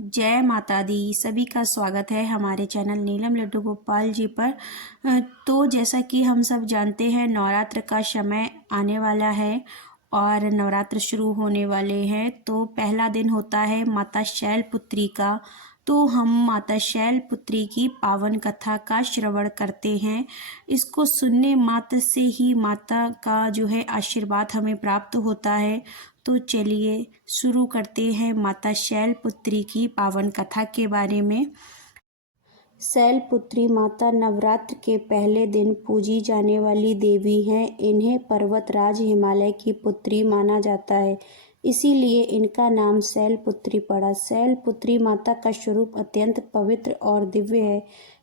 जय माता दी। सभी का स्वागत है हमारे चैनल नीलम लड्डू गोपाल जी पर। तो जैसा कि हम सब जानते हैं, नवरात्र का समय आने वाला है और नवरात्र शुरू होने वाले हैं। तो पहला दिन होता है माता शैलपुत्री का। तो हम माता शैलपुत्री की पावन कथा का श्रवण करते हैं। इसको सुनने मात्र से ही माता का जो है आशीर्वाद हमें प्राप्त होता है। तो चलिए शुरू करते हैं माता शैलपुत्री की पावन कथा के बारे में। शैलपुत्री माता नवरात्र के पहले दिन पूजी जाने वाली देवी हैं। इन्हें पर्वतराज हिमालय की पुत्री माना जाता है, इसीलिए इनका नाम शैलपुत्री पड़ा। शैलपुत्री माता का स्वरूप अत्यंत पवित्र और दिव्य है।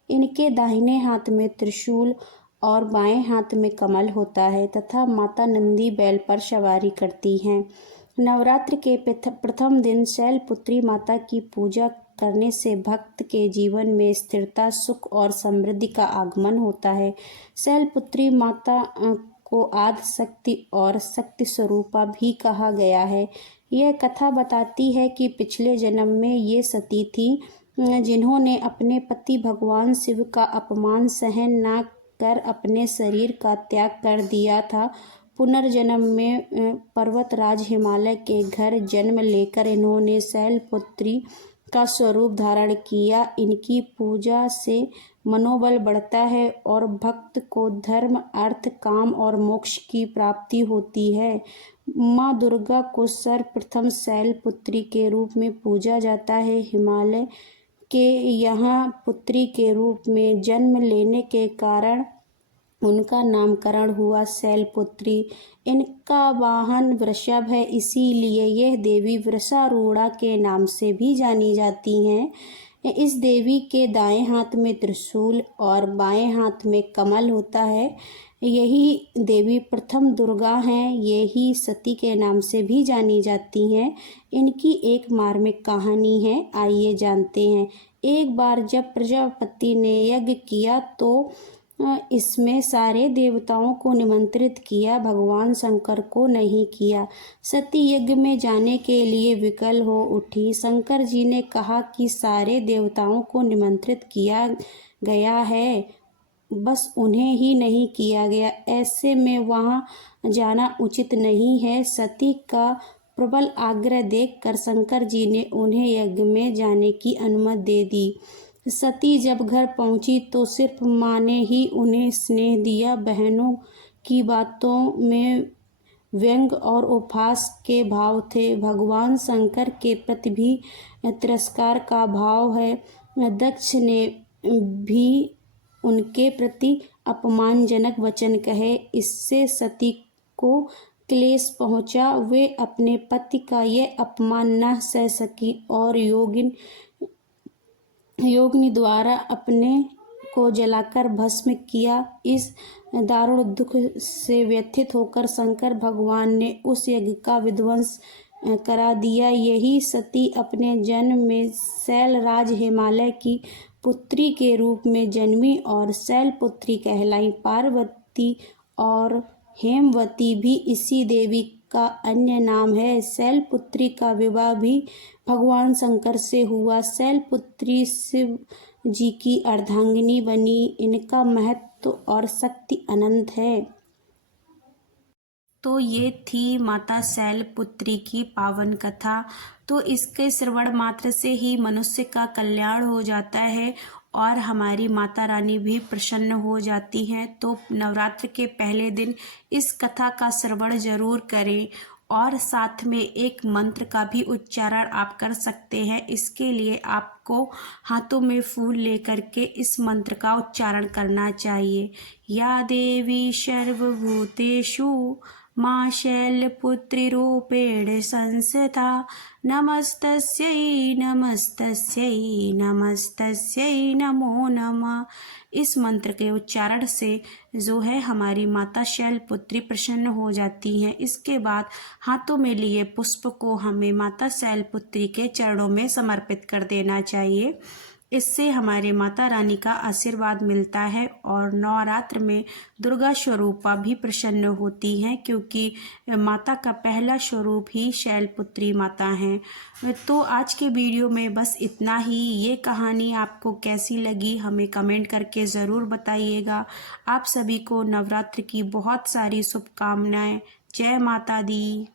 इनके दाहिने हाथ में त्रिशूल और बाएं हाथ में कमल होता है तथा माता नंदी बैल पर सवारी करती हैं। नवरात्र के प्रथम दिन शैलपुत्री माता की पूजा करने से भक्त के जीवन में स्थिरता, सुख और समृद्धि का आगमन होता है। शैलपुत्री माता को आदि शक्ति और शक्ति स्वरूपा भी कहा गया है। यह कथा बताती है कि पिछले जन्म में ये सती थी, जिन्होंने अपने पति भगवान शिव का अपमान सहन न कर अपने शरीर का त्याग कर दिया था। पुनर्जन्म में पर्वतराज हिमालय के घर जन्म लेकर इन्होंने शैलपुत्री का स्वरूप धारण किया। इनकी पूजा से मनोबल बढ़ता है और भक्त को धर्म, अर्थ, काम और मोक्ष की प्राप्ति होती है। माँ दुर्गा को सर्वप्रथम शैलपुत्री के रूप में पूजा जाता है। हिमालय के यहाँ पुत्री के रूप में जन्म लेने के कारण उनका नामकरण हुआ शैलपुत्री। इनका वाहन वृषभ है, इसीलिए यह देवी वृषारूढ़ा के नाम से भी जानी जाती हैं। इस देवी के दाएं हाथ में त्रिशूल और बाएं हाथ में कमल होता है। यही देवी प्रथम दुर्गा हैं। यही सती के नाम से भी जानी जाती हैं। इनकी एक मार्मिक कहानी है, आइए जानते हैं। एक बार जब प्रजापति ने यज्ञ किया तो इसमें सारे देवताओं को निमंत्रित किया, भगवान शंकर को नहीं किया। सती यज्ञ में जाने के लिए विकल हो उठी। शंकर जी ने कहा कि सारे देवताओं को निमंत्रित किया गया है, बस उन्हें ही नहीं किया गया। ऐसे में वहां जाना उचित नहीं है। सती का प्रबल आग्रह देखकर शंकर जी ने उन्हें यज्ञ में जाने की अनुमति दे दी। सती जब घर पहुंची तो सिर्फ माँ ने ही उन्हें स्नेह दिया। बहनों की बातों में व्यंग और उपहास के भाव थे। भगवान शंकर के प्रति भी तिरस्कार का भाव है। दक्ष ने भी उनके प्रति अपमानजनक वचन कहे। इससे सती को क्लेश पहुंचा। वे अपने पति का यह अपमान न सह सकी और योगिनी द्वारा अपने को जलाकर भस्म किया। इस दारुण दुख से व्यथित होकर शंकर भगवान ने उस यज्ञ का विध्वंस करा दिया। यही सती अपने जन्म में शैलराज हिमालय की पुत्री के रूप में जन्मी और शैलपुत्री कहलाई। पार्वती और हेमवती भी इसी देवी का अन्य नाम है। शैलपुत्री का विवाह भी भगवान शंकर से हुआ। शैलपुत्री शिव जी की अर्धांगिनी बनी। इनका महत्व और शक्ति अनंत है। तो ये थी माता शैलपुत्री की पावन कथा। तो इसके श्रवण मात्र से ही मनुष्य का कल्याण हो जाता है और हमारी माता रानी भी प्रसन्न हो जाती हैं। तो नवरात्र के पहले दिन इस कथा का श्रवण जरूर करें और साथ में एक मंत्र का भी उच्चारण आप कर सकते हैं। इसके लिए आपको हाथों में फूल लेकर के इस मंत्र का उच्चारण करना चाहिए। या देवी सर्वभूतेषु माँ शैलपुत्रीरूपेण संस्थिता नमस्तस्यै नमस्तस्यै नमस्तस्यै नमो नमः। इस मंत्र के उच्चारण से जो है हमारी माता शैलपुत्री प्रसन्न हो जाती हैं। इसके बाद हाथों में लिए पुष्प को हमें माता शैलपुत्री के चरणों में समर्पित कर देना चाहिए। इससे हमारे माता रानी का आशीर्वाद मिलता है और नवरात्र में दुर्गा स्वरूपा भी प्रसन्न होती हैं, क्योंकि माता का पहला स्वरूप ही शैलपुत्री माता हैं। तो आज के वीडियो में बस इतना ही। ये कहानी आपको कैसी लगी हमें कमेंट करके ज़रूर बताइएगा। आप सभी को नवरात्र की बहुत सारी शुभकामनाएं। जय माता दी।